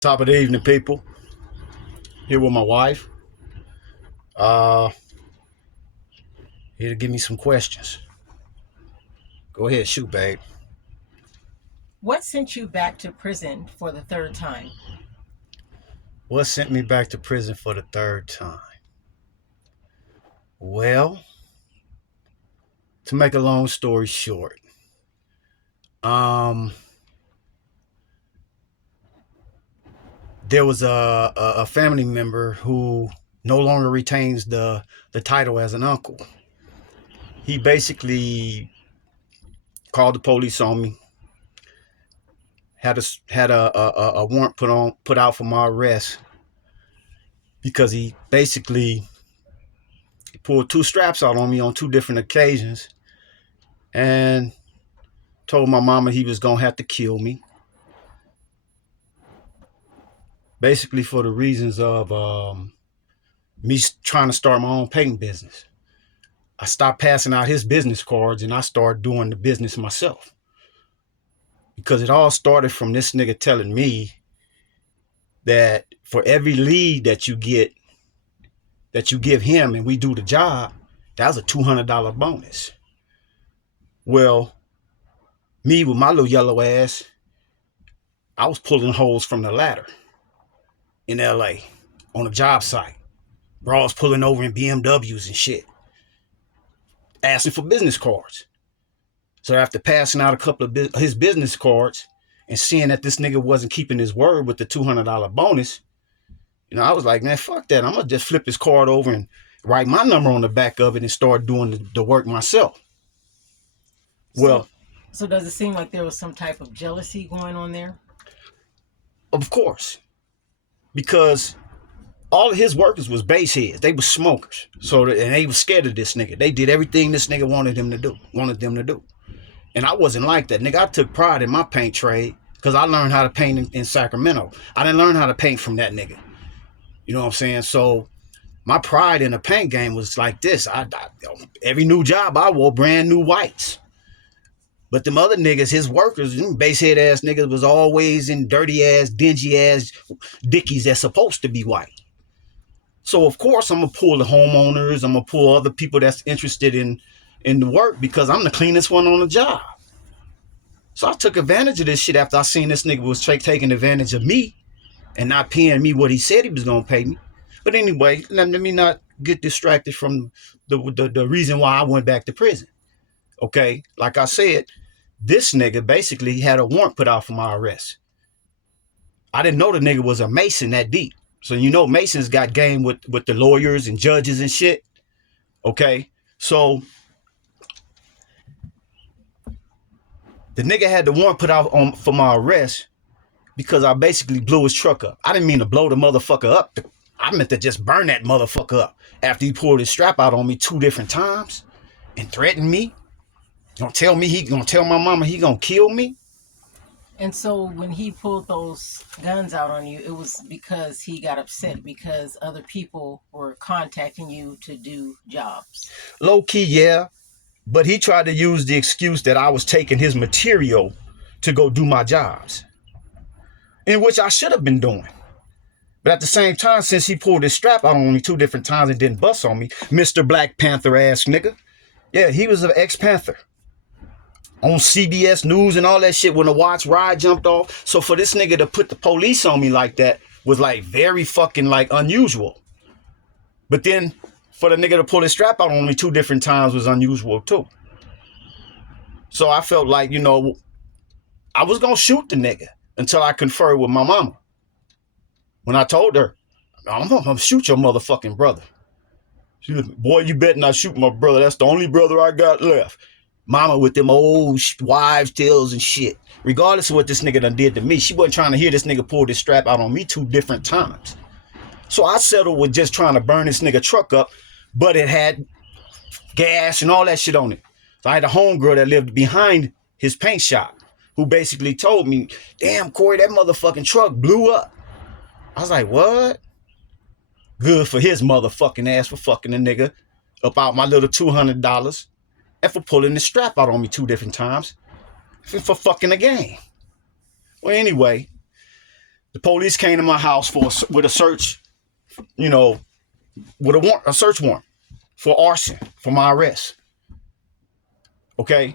Top of the evening, people. Here with my wife. Uh, Here to give me some questions. Go ahead, shoot, babe. What sent you back to prison for the third time? What sent me back to prison for the third time? Well, to make a long story short, um, there was a family member who no longer retains the title as an uncle. He basically called the police on me, had a warrant put out for my arrest because he basically pulled two straps out on me on two different occasions and told my mama he was gonna have to kill me. Basically, for the reasons of me trying to start my own painting business. I stopped passing out his business cards and I started doing the business myself. Because it all started from this nigga telling me that for every lead that you give him and we do the job, that was a $200 bonus. Well, me with my little yellow ass, I was pulling holes from the ladder in LA on a job site. Bras pulling over in BMWs and shit, asking for business cards. So after passing out a couple of his business cards and seeing that this nigga wasn't keeping his word with the $200 bonus, I was like, man, fuck that. I'm gonna just flip his card over and write my number on the back of it and start doing the work myself. So, Well, so does it seem like there was some type of jealousy going on there? of course, because all of his workers was base heads. They was smokers. And they was scared of this nigga. They did everything this nigga wanted them to do. And I wasn't like that. Nigga, I took pride in my paint trade because I learned how to paint in Sacramento. I didn't learn how to paint from that nigga. You know what I'm saying? So my pride in the paint game was like this. Every new job I wore brand new whites. But them other niggas, his workers, basehead ass niggas, was always in dirty ass, dingy ass Dickies that's supposed to be white. So of course I'm gonna pull the homeowners. I'm gonna pull other people that's interested in the work because I'm the cleanest one on the job. So I took advantage of this shit after I seen this nigga was taking advantage of me and not paying me what he said he was gonna pay me. But anyway, let me not get distracted from the reason why I went back to prison. Okay, like I said, this nigga basically had a warrant put out for my arrest. I didn't know the nigga was a Mason that deep. So Masons got game with the lawyers and judges and shit. Okay, so the nigga had the warrant put out for my arrest because I basically blew his truck up. I didn't mean to blow the motherfucker up. I meant to just burn that motherfucker up after he pulled his strap out on me two different times and threatened me. Gonna tell my mama he gonna kill me. And so when he pulled those guns out on you, it was because he got upset because other people were contacting you to do jobs. Low key, yeah. But he tried to use the excuse that I was taking his material to go do my jobs, in which I should have been doing. But at the same time, since he pulled his strap out on me two different times and didn't bust on me, Mr. Black Panther ass nigga. Yeah, he was an ex-Panther. On CBS News and all that shit when the Watts ride jumped off. So for this nigga to put the police on me like that was like very fucking like unusual. But then for the nigga to pull his strap out on me two different times was unusual too. So I felt like, I was gonna shoot the nigga until I conferred with my mama. When I told her, I'm gonna shoot your motherfucking brother. She was, boy, you better not shoot my brother. That's the only brother I got left. Mama with them old wives' tales and shit. Regardless of what this nigga done did to me, she wasn't trying to hear this nigga pull this strap out on me two different times. So I settled with just trying to burn this nigga truck up, but it had gas and all that shit on it. So I had a homegirl that lived behind his paint shop who basically told me, damn, Corey, that motherfucking truck blew up. I was like, what? Good for his motherfucking ass for fucking a nigga about my little $200 and for pulling the strap out on me two different times for fucking a game. Well, anyway, The police came to my house with a search, you know, with a search warrant for arson for my arrest. Okay.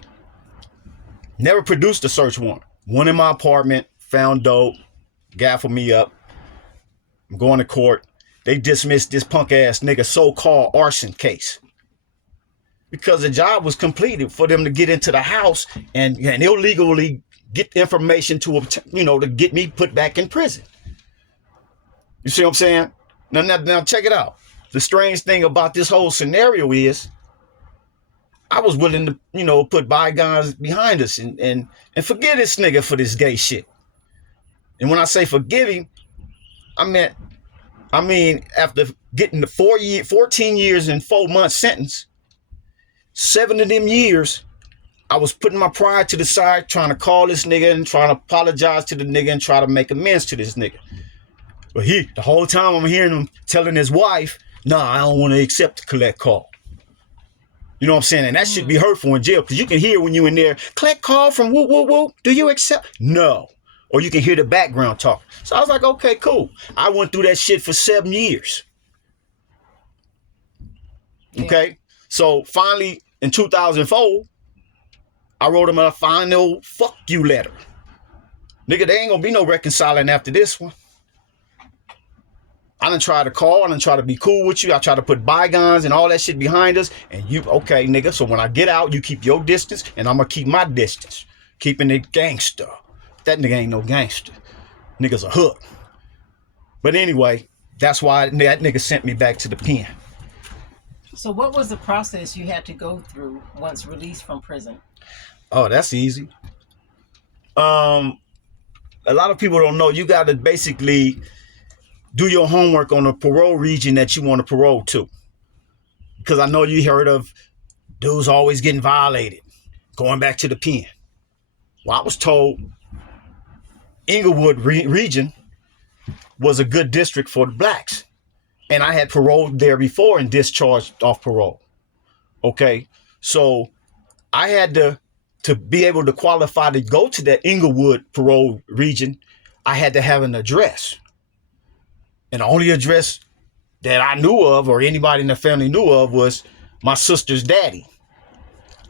Never produced a search warrant. Went in my apartment, found dope, gaffled me up. I'm going to court. They dismissed this punk ass nigga so-called arson case because the job was completed for them to get into the house and illegally get information to get me put back in prison. You see what I'm saying? Now check it out. The strange thing about this whole scenario is I was willing to, put bygones behind us and forgive this nigga for this gay shit. And when I say forgive him, I mean, after getting the 14 years and 4 months sentence, 7 of them years, I was putting my pride to the side, trying to call this nigga and trying to apologize to the nigga and try to make amends to this nigga. But the whole time I'm hearing him telling his wife, nah, I don't want to accept the collect call. You know what I'm saying? And that should be hurtful in jail because you can hear when you in there, collect call from whoop, whoop, whoop. Do you accept? No. Or you can hear the background talk. So I was like, okay, cool. I went through that shit for 7 years. Okay. So finally, in 2004, I wrote him a final fuck you letter. Nigga, there ain't gonna be no reconciling after this one. I done tried to call, I done tried to be cool with you. I tried to put bygones and all that shit behind us. And you, okay, nigga, so when I get out, you keep your distance and I'm gonna keep my distance. Keeping it gangster. That nigga ain't no gangster. Nigga's a hook. But anyway, that's why that nigga sent me back to the pen. So what was the process you had to go through once released from prison? Oh, that's easy. A lot of people don't know. You got to basically do your homework on the parole region that you want to parole to. Because I know you heard of dudes always getting violated, going back to the pen. Well, I was told Inglewood region was a good district for the blacks. And I had paroled there before and discharged off parole. Okay. So I had to be able to qualify to go to that Inglewood parole region, I had to have an address. And the only address that I knew of or anybody in the family knew of was my sister's daddy.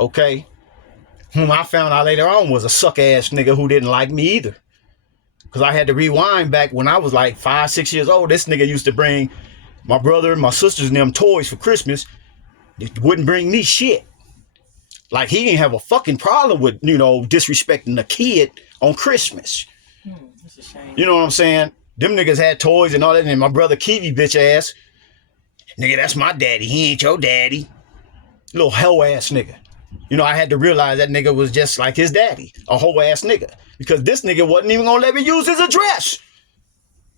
Okay. Whom I found out later on was a suck ass nigga who didn't like me either. Because I had to rewind back when I was like 5, 6 years old. This nigga used to bring my brother and my sisters and them toys for Christmas. He wouldn't bring me shit. Like he didn't have a fucking problem with, disrespecting a kid on Christmas. That's a shame. You know what I'm saying? Them niggas had toys and all that. And my brother Kiwi bitch ass. Nigga, that's my daddy. He ain't your daddy. Little hoe ass nigga. I had to realize that nigga was just like his daddy. A hoe ass nigga. Because this nigga wasn't even gonna let me use his address.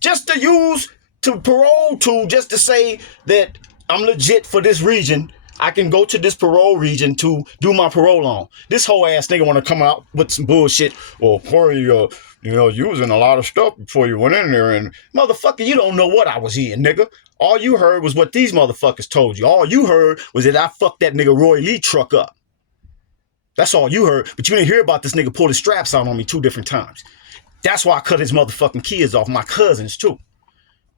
Just to parole to, just to say that I'm legit for this region. I can go to this parole region to do my parole on. This whole ass nigga want to come out with some bullshit. Well, Corey, you was in a lot of stuff before you went in there. And motherfucker, you don't know what I was in, nigga. All you heard was what these motherfuckers told you. All you heard was that I fucked that nigga Roy Lee truck up. That's all you heard. But you didn't hear about this nigga pull his straps out on me 2 different times. That's why I cut his motherfucking kids off, my cousins too.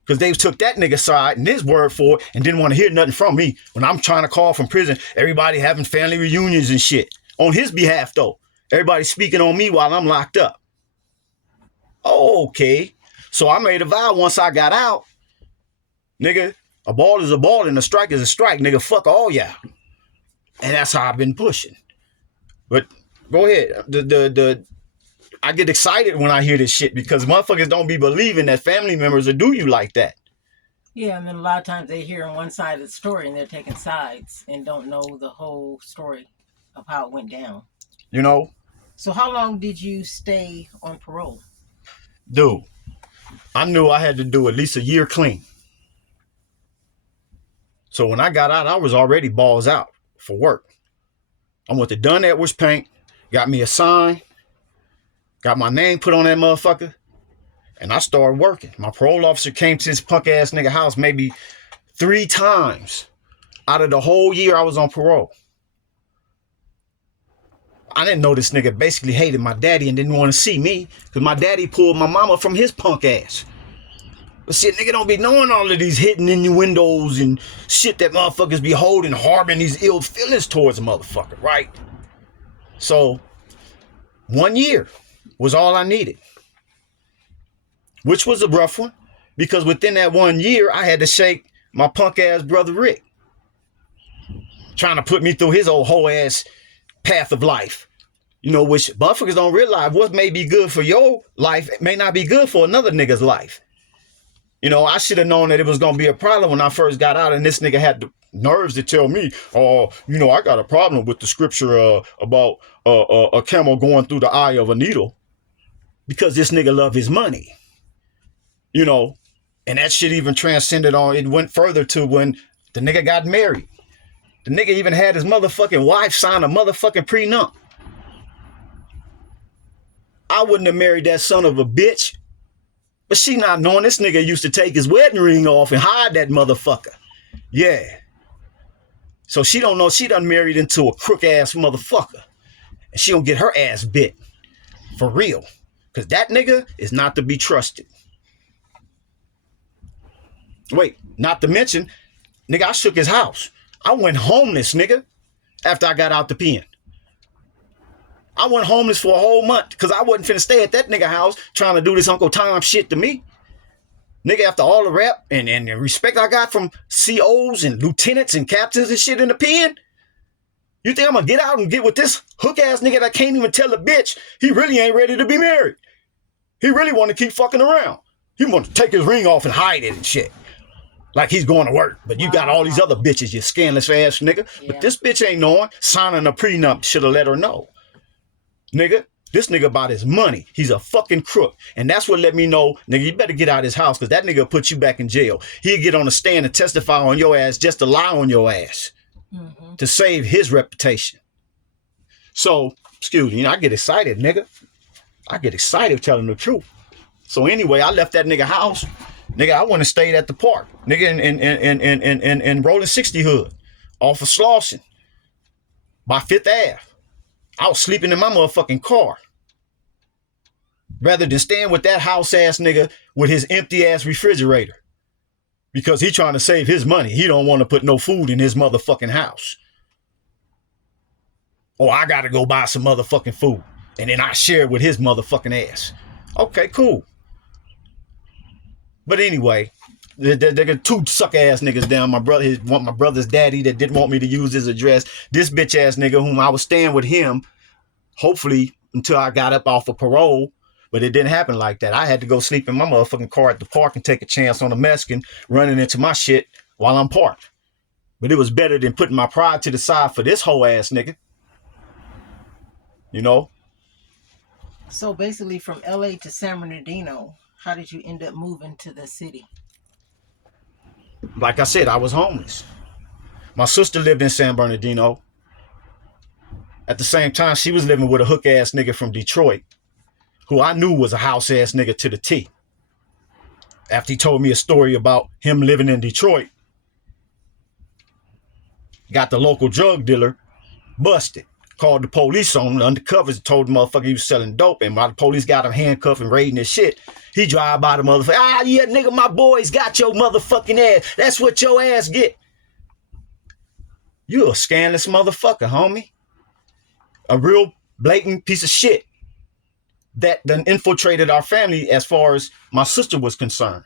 Because they took that nigga's side and his word for it and didn't want to hear nothing from me. When I'm trying to call from prison, everybody having family reunions and shit. On his behalf, though. Everybody speaking on me while I'm locked up. Okay. So I made a vow once I got out. Nigga, a ball is a ball and a strike is a strike. Nigga, fuck all y'all. And that's how I've been pushing. But go ahead. I get excited when I hear this shit because motherfuckers don't be believing that family members will do you like that. Yeah, and then a lot of times they hear on one side of the story and they're taking sides and don't know the whole story of how it went down. So how long did you stay on parole? Dude, I knew I had to do at least a year clean. So when I got out, I was already balls out for work. I went to Dunn Edwards Paint, got me a sign, got my name put on that motherfucker, and I started working. My parole officer came to this punk ass nigga house maybe 3 times out of the whole year I was on parole. I didn't know this nigga basically hated my daddy and didn't want to see me because my daddy pulled my mama from his punk ass. But shit, nigga don't be knowing all of these hidden innuendos and shit that motherfuckers be holding, harboring these ill feelings towards a motherfucker, right? So, 1 year was all I needed. Which was a rough one, because within that 1 year, I had to shake my punk ass brother Rick, trying to put me through his old hoe ass path of life. You know, which motherfuckers don't realize what may be good for your life may not be good for another nigga's life. You know, I should have known that it was going to be a problem when I first got out, and this nigga had the nerves to tell me, oh, you know, I got a problem with the scripture about a camel going through the eye of a needle, because this nigga love his money. You know, and that shit even transcended on, it went further to when the nigga got married. The nigga even had his motherfucking wife sign a motherfucking prenup. I wouldn't have married that son of a bitch. But she not knowing this nigga used to take his wedding ring off and hide that motherfucker. Yeah. So she don't know she done married into a crook ass motherfucker. And she don't get her ass bit. For real. Because that nigga is not to be trusted. Wait, not to mention, nigga, I shook his house. I went homeless, nigga, after I got out the pen. I went homeless for a whole month because I wasn't finna stay at that nigga house trying to do this Uncle Tom shit to me. Nigga, after all the rep and the respect I got from COs and lieutenants and captains and shit in the pen, you think I'm gonna get out and get with this hook ass nigga that can't even tell a bitch he really ain't ready to be married? He really want to keep fucking around. He want to take his ring off and hide it and shit. Like he's going to work. But you got all these other bitches, you scandalous ass nigga. Yeah. But this bitch ain't knowing. Signing a prenup should have let her know. Nigga, this nigga about his money. He's a fucking crook. And that's what let me know, nigga, you better get out of his house, because that nigga will put you back in jail. He'll get on the stand and testify on your ass just to lie on your ass. Mm-hmm. To save his reputation. So, excuse me, I get excited, nigga. I get excited telling the truth. So anyway, I left that nigga house. Nigga, I went and stayed at the park. Nigga, in Rolling 60 Hood. Off of Slauson. By 5th Ave. I was sleeping in my motherfucking car. Rather than staying with that house ass nigga with his empty ass refrigerator. Because he trying to save his money. He don't want to put no food in his motherfucking house. Or I gotta go buy some motherfucking food. And then I share it with his motherfucking ass. Okay, cool. But anyway, there got two suck ass niggas down. My brother's daddy that didn't want me to use his address. This bitch ass nigga whom I was staying with him, hopefully until I got up off of parole. But it didn't happen like that. I had to go sleep in my motherfucking car at the park and take a chance on a Mexican running into my shit while I'm parked. But it was better than putting my pride to the side for this whole ass nigga. You know? So basically from LA to San Bernardino, how did you end up moving to the city? Like I said, I was homeless. My sister lived in San Bernardino. At the same time, she was living with a hook ass nigga from Detroit, who I knew was a house ass nigga to the T. After he told me a story about him living in Detroit, got the local drug dealer busted. Called the police on him, undercovers, and told the motherfucker he was selling dope. And while the police got him handcuffed and raiding his shit, he drive by the motherfucker. Ah, yeah, nigga, my boys got your motherfucking ass. That's what your ass get. You a scandalous motherfucker, homie. A real blatant piece of shit that done infiltrated our family as far as my sister was concerned.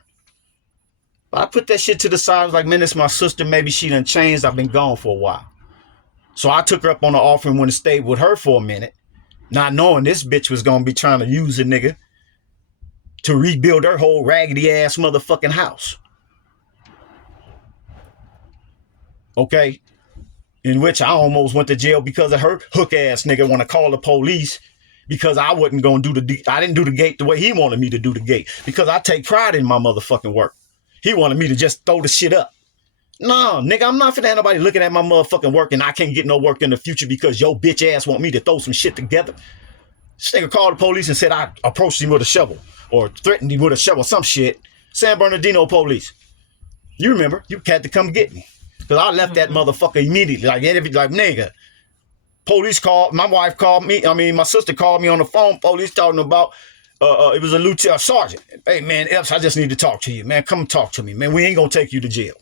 But I put that shit to the side. I was like, man, it's my sister. Maybe she done changed. I've been gone for a while. So I took her up on the offer and went and stayed with her for a minute, not knowing this bitch was going to be trying to use a nigga to rebuild her whole raggedy ass motherfucking house. Okay? In which I almost went to jail because of her hook ass nigga want to call the police because I wasn't going to I didn't do the gate the way he wanted me to do the gate, because I take pride in my motherfucking work. He wanted me to just throw the shit up. No, nigga, I'm not finna have nobody looking at my motherfucking work and I can't get no work in the future because your bitch ass want me to throw some shit together. This nigga called the police and said I approached him with a shovel or threatened him with a shovel, some shit. San Bernardino police. You remember, you had to come get me. Because I left that motherfucker immediately. Like nigga. Police called, my wife called me, my sister called me on the phone, police talking about It was a lieutenant sergeant. Hey man, Epps, I just need to talk to you, man. Come talk to me, man. We ain't gonna take you to jail.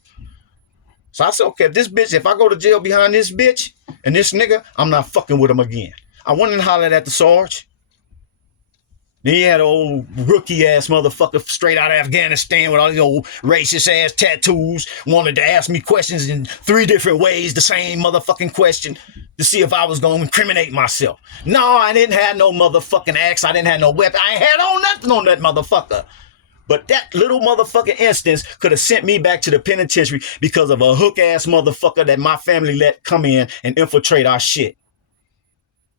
So I said, okay, if I go to jail behind this bitch and this nigga, I'm not fucking with him again. I went and hollered at the Sarge. Then he had an old rookie ass motherfucker straight out of Afghanistan with all these old racist ass tattoos, wanted to ask me questions in 3 different ways, the same motherfucking question, to see if I was going to incriminate myself. No, I didn't have no motherfucking axe. I didn't have no weapon. I ain't had on nothing on that motherfucker. But that little motherfucking instance could have sent me back to the penitentiary because of a hook ass motherfucker that my family let come in and infiltrate our shit.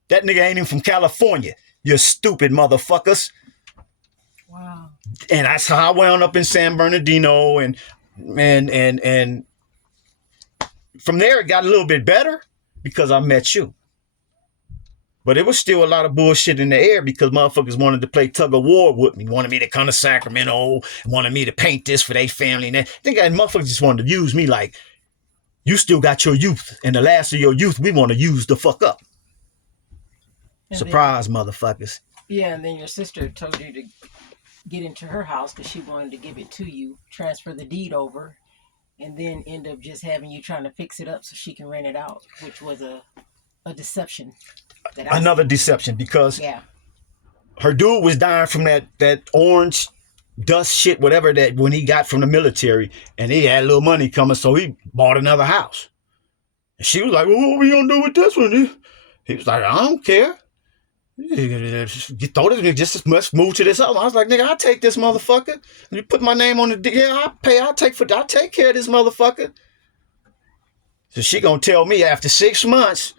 That nigga ain't even from California. You stupid motherfuckers. Wow. And that's how I wound up in San Bernardino, and from there it got a little bit better because I met you. But it was still a lot of bullshit in the air because motherfuckers wanted to play tug of war with me, wanted me to come to Sacramento, wanted me to paint this for their family. And that. I think motherfuckers just wanted to use me like, you still got your youth, and the last of your youth we want to use the fuck up. And surprise, then, motherfuckers. Yeah, and then your sister told you to get into her house because she wanted to give it to you, transfer the deed over, and then end up just having you trying to fix it up so she can rent it out, which was a deception. Another deception because her dude was dying from that orange dust shit, whatever that when he got from the military, and he had a little money coming, so he bought another house. And she was like, well, what are we gonna do with this one? He was like, I don't care. You thought it just must move to this other. I was like, nigga, I'll take this motherfucker. You put my name on the I'll take care of this motherfucker. So she gonna tell me after 6 months,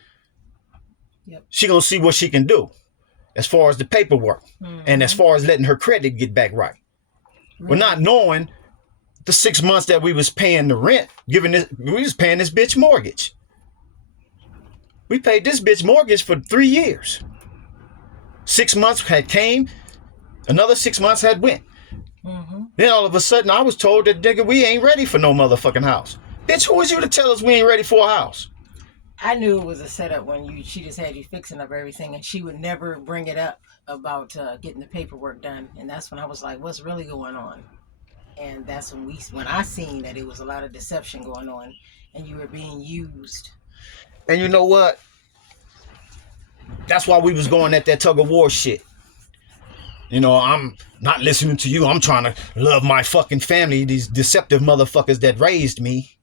she gonna see what she can do as far as the paperwork and as far as letting her credit get back right. Well, not knowing the 6 months that we was paying the rent, we was paying this bitch mortgage. We paid this bitch mortgage for 3 years. 6 months had came, another 6 months had went. Then all of a sudden I was told that, nigga, we ain't ready for no motherfucking house. Bitch, who was you to tell us we ain't ready for a house? I knew it was a setup when she just had you fixing up everything, and she would never bring it up about getting the paperwork done. And that's when I was like, what's really going on? And that's when I seen that it was a lot of deception going on and you were being used. And you know what? That's why we was going at that tug of war shit. You know, I'm not listening to you. I'm trying to love my fucking family, these deceptive motherfuckers that raised me.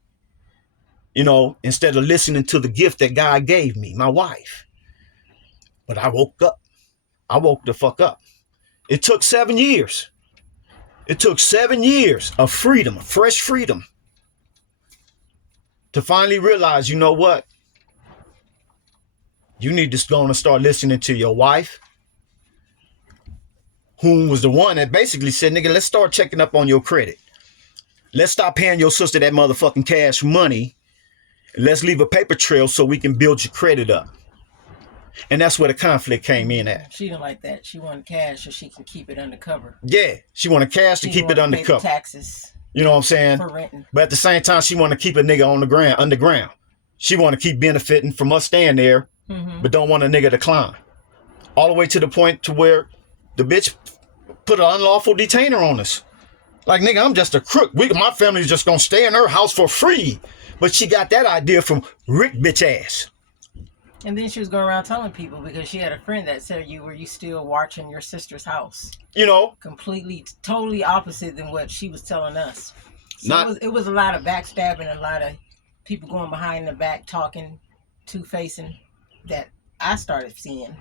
You know, instead of listening to the gift that God gave me, my wife. But I woke up. I woke the fuck up. It took 7 years. It took 7 years of freedom, fresh freedom, to finally realize, you know what? You need to go and start listening to your wife, who was the one that basically said, nigga, let's start checking up on your credit. Let's stop paying your sister that motherfucking cash money. Let's leave a paper trail so we can build your credit up. And that's where the conflict came in at. She didn't like that. She wanted cash so she can keep it undercover. Yeah, she wanted cash to keep it undercover. Taxes. You know what I'm saying? For renting. But at the same time, she wanted to keep a nigga on the ground, underground. She wanted to keep benefiting from us staying there, but don't want a nigga to climb. All the way to the point to where the bitch put an unlawful detainer on us. Like, nigga, I'm just a crook. My family's just gonna stay in her house for free. But she got that idea from Rick bitch ass. And then she was going around telling people because she had a friend that said were you still watching your sister's house? You know, completely, totally opposite than what she was telling us. So it was a lot of backstabbing, a lot of people going behind the back, talking, two-facing that I started seeing.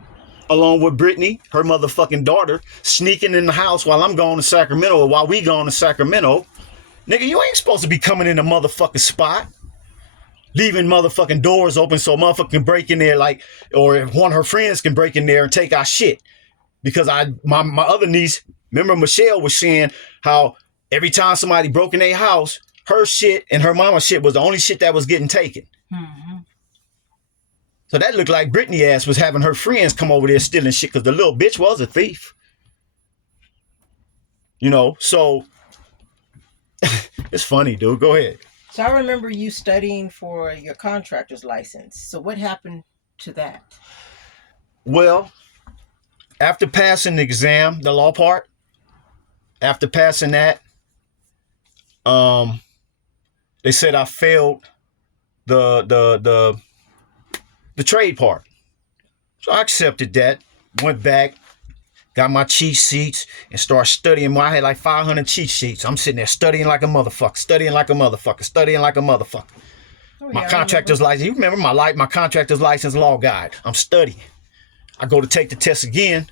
Along with Brittany, her motherfucking daughter, sneaking in the house while I'm going to Sacramento or while we going to Sacramento. Nigga, you ain't supposed to be coming in the motherfucking spot. Leaving motherfucking doors open so motherfucker can break in there or if one of her friends can break in there and take our shit. Because my other niece, remember Michelle was saying how every time somebody broke in their house, her shit and her mama's shit was the only shit that was getting taken. So that looked like Brittany ass was having her friends come over there stealing shit because the little bitch was a thief. You know, so it's funny, dude. Go ahead. So I remember you studying for your contractor's license. So what happened to that? Well, After passing the exam, the law part, after passing that, they said I failed the trade part. So I accepted that, went back, got my cheat sheets, and started studying. I had like 500 cheat sheets. I'm sitting there studying like a motherfucker. My contractor's license. You remember my contractor's license law guide. I'm studying. I go to take the test again.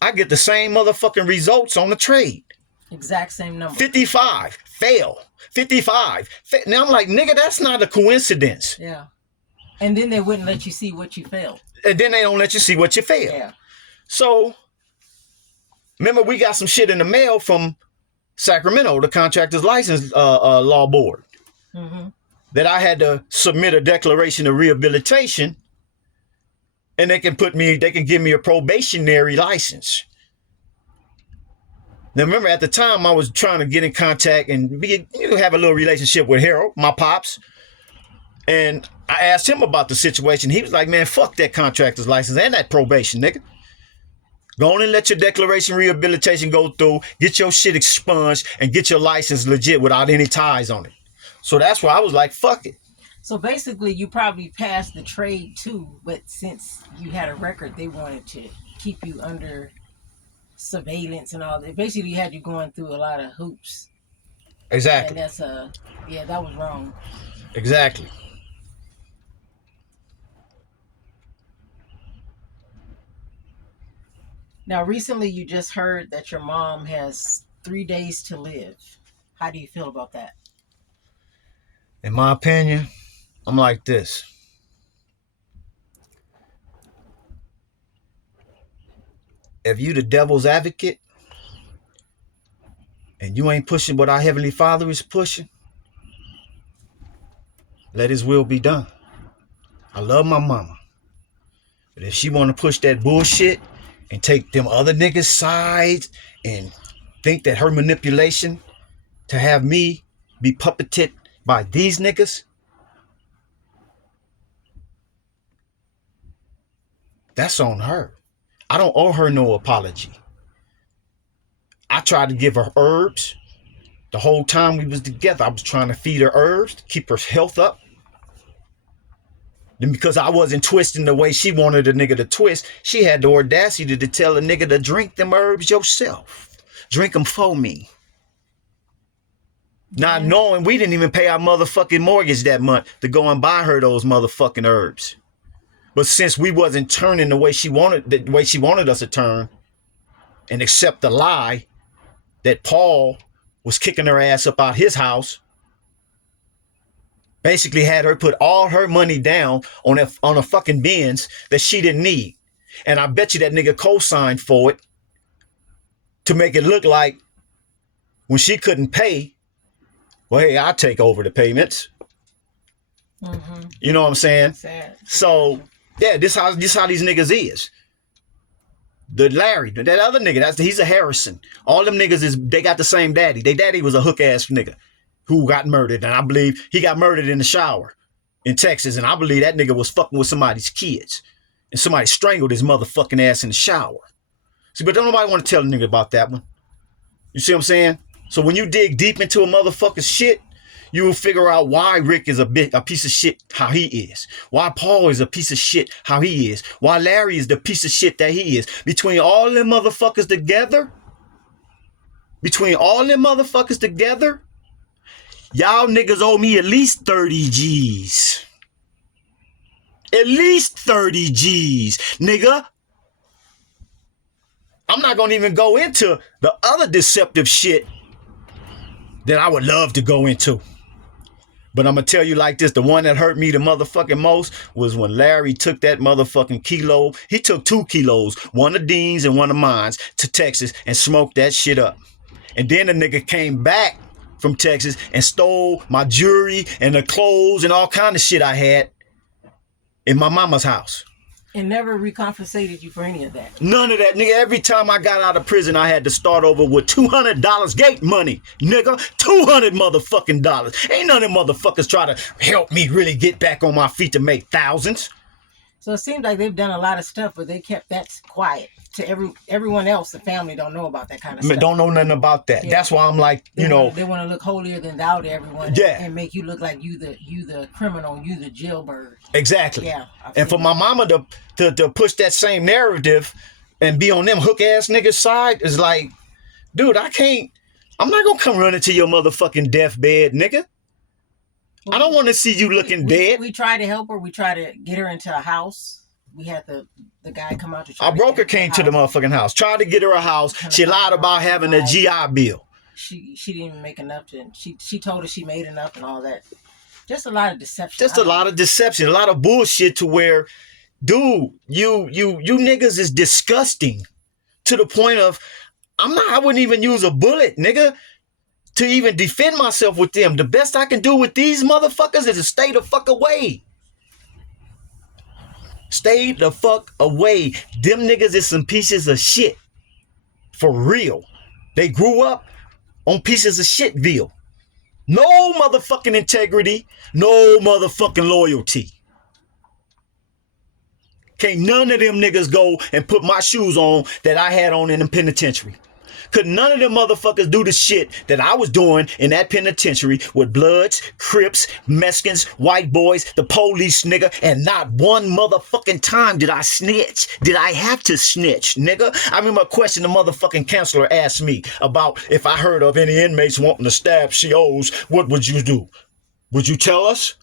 I get the same motherfucking results on the trade. Exact same number. 55. Fail. 55. Now I'm like, nigga, that's not a coincidence. Yeah. And then they wouldn't let you see what you failed. And then they don't let you see what you failed. Yeah. So, remember, we got some shit in the mail from Sacramento, the contractor's license law board, that I had to submit a declaration of rehabilitation, and they can give me a probationary license. Now, remember, at the time, I was trying to get in contact and have a little relationship with Harold, my pops, and I asked him about the situation. He was like, man, fuck that contractor's license and that probation, nigga. Go on and let your declaration rehabilitation go through, get your shit expunged, and get your license legit without any ties on it. So that's why I was like, fuck it. So basically, you probably passed the trade too, but since you had a record, they wanted to keep you under surveillance and all that. Basically, you had you going through a lot of hoops. Exactly. And that's that was wrong. Exactly. Now, recently you just heard that your mom has 3 days to live. How do you feel about that? In my opinion, I'm like this. If you the devil's advocate and you ain't pushing what our Heavenly Father is pushing, let his will be done. I love my mama. But if she want to push that bullshit and take them other niggas' sides and think that her manipulation to have me be puppeted by these niggas, that's on her. I don't owe her no apology. I tried to give her herbs. The whole time we was together, I was trying to feed her herbs to keep her health up. Then because I wasn't twisting the way she wanted a nigga to twist, she had the audacity to tell a nigga to drink them herbs yourself. Drink them for me. Not knowing we didn't even pay our motherfucking mortgage that month to go and buy her those motherfucking herbs. But since we wasn't turning the way she wanted us to turn and accept the lie that Paul was kicking her ass up out his house, basically had her put all her money down on a fucking Benz that she didn't need. And I bet you that nigga co-signed for it to make it look like when she couldn't pay, well, hey, I'll take over the payments. You know what I'm saying? Sad. So, yeah, this how these niggas is. The Larry, that other nigga, he's a Harrison. All them niggas they got the same daddy. Their daddy was a hook ass nigga who got murdered, and I believe he got murdered in the shower in Texas, and I believe that nigga was fucking with somebody's kids, and somebody strangled his motherfucking ass in the shower. See, but don't nobody want to tell a nigga about that one. You see what I'm saying? So when you dig deep into a motherfucker's shit, you will figure out why Rick is a piece of shit how he is. Why Paul is a piece of shit how he is. Why Larry is the piece of shit that he is. Between all them motherfuckers together, y'all niggas owe me at least 30 G's. At least 30 G's, nigga. I'm not gonna even go into the other deceptive shit that I would love to go into. But I'm going to tell you like this. The one that hurt me the motherfucking most was when Larry took that motherfucking kilo. He took 2 kilos, one of Dean's and one of mine's, to Texas and smoked that shit up. And then the nigga came back from Texas and stole my jewelry and the clothes and all kind of shit I had in my mama's house. And never recompensated you for any of that. None of that, nigga. Every time I got out of prison, I had to start over with $200 gate money, nigga. $200 motherfucking dollars. Ain't none of them motherfuckers try to help me really get back on my feet to make thousands. So it seems like they've done a lot of stuff, but they kept that quiet. To everyone else, the family don't know about that kind of stuff. Don't know nothing about that. Yeah. That's why I'm like, they want to look holier than thou to everyone. Yeah. And make you look like you the criminal, you the jailbird. Exactly. Yeah. And for my mama to push that same narrative and be on them hook ass niggas side is like, dude, I'm not gonna come running to your motherfucking deathbed, nigga. Well, I don't want to see you looking dead. We tried to help her. We tried to get her into a house. We had the guy come out to try. Our broker came to the motherfucking house, tried to get her a house. She lied about having a GI Bill. She didn't even make enough to. She told us she made enough and all that. Just a lot of deception. Just a lot of deception, a lot of bullshit to where, dude, you niggas is disgusting to the point of I wouldn't even use a bullet, nigga, to even defend myself with them. The best I can do with these motherfuckers is to stay the fuck away. Stay the fuck away. Them niggas is some pieces of shit. For real. They grew up on pieces of shitville. No motherfucking integrity. No motherfucking loyalty. Can't none of them niggas go and put my shoes on that I had on in the penitentiary. Could none of them motherfuckers do the shit that I was doing in that penitentiary with Bloods, Crips, Mexicans, white boys, the police, nigga, and not one motherfucking time did I snitch. Did I have to snitch, nigga? I remember a question the motherfucking counselor asked me about if I heard of any inmates wanting to stab COs, what would you do? Would you tell us?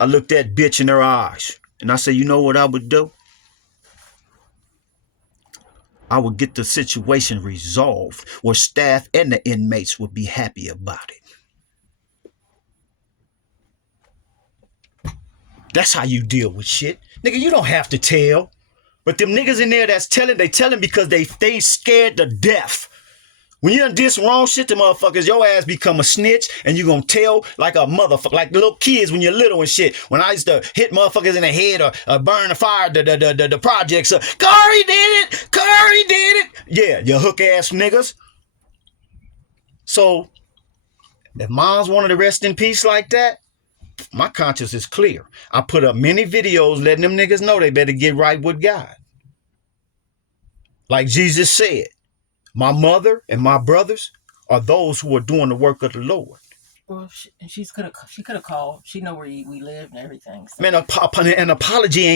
I looked that bitch in her eyes and I said, you know what I would do? I would get the situation resolved where staff and the inmates would be happy about it. That's how you deal with shit. Nigga, you don't have to tell. But them niggas in there that's telling, they telling because they scared to death. When you done did some wrong shit to motherfuckers, your ass become a snitch and you gonna tell like a motherfucker, like little kids when you're little and shit. When I used to hit motherfuckers in the head or burn the fire, the projects, Curry did it! Curry did it! Yeah, you hook ass niggas. So, if moms wanted to rest in peace like that, my conscience is clear. I put up many videos letting them niggas know they better get right with God. Like Jesus said, my mother and my brothers are those who are doing the work of the Lord. Well, she could have called. She know where we live and everything. So. Man, an apology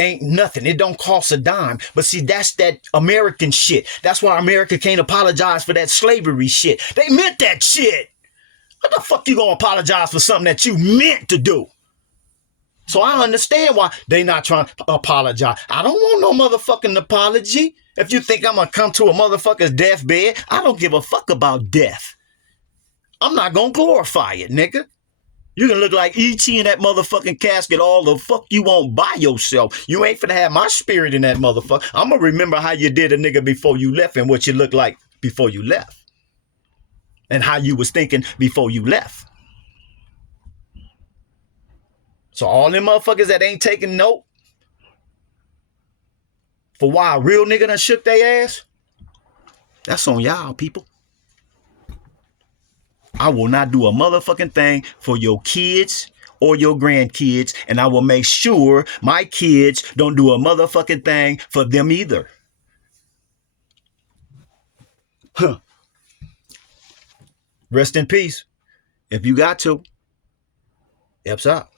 ain't nothing. It don't cost a dime. But see, that's that American shit. That's why America can't apologize for that slavery shit. They meant that shit. What the fuck you gonna apologize for something that you meant to do? So I understand why they not trying to apologize. I don't want no motherfucking apology. If you think I'm going to come to a motherfucker's deathbed, I don't give a fuck about death. I'm not going to glorify it, nigga. You can look like E.T. in that motherfucking casket all the fuck you want by yourself. You ain't finna have my spirit in that motherfucker. I'm going to remember how you did a nigga before you left and what you looked like before you left. And how you was thinking before you left. So all them motherfuckers that ain't taking note for why a real nigga done shook their ass, that's on y'all, people. I will not do a motherfucking thing for your kids or your grandkids, and I will make sure my kids don't do a motherfucking thing for them either. Huh. Rest in peace. If you got to. Eps out.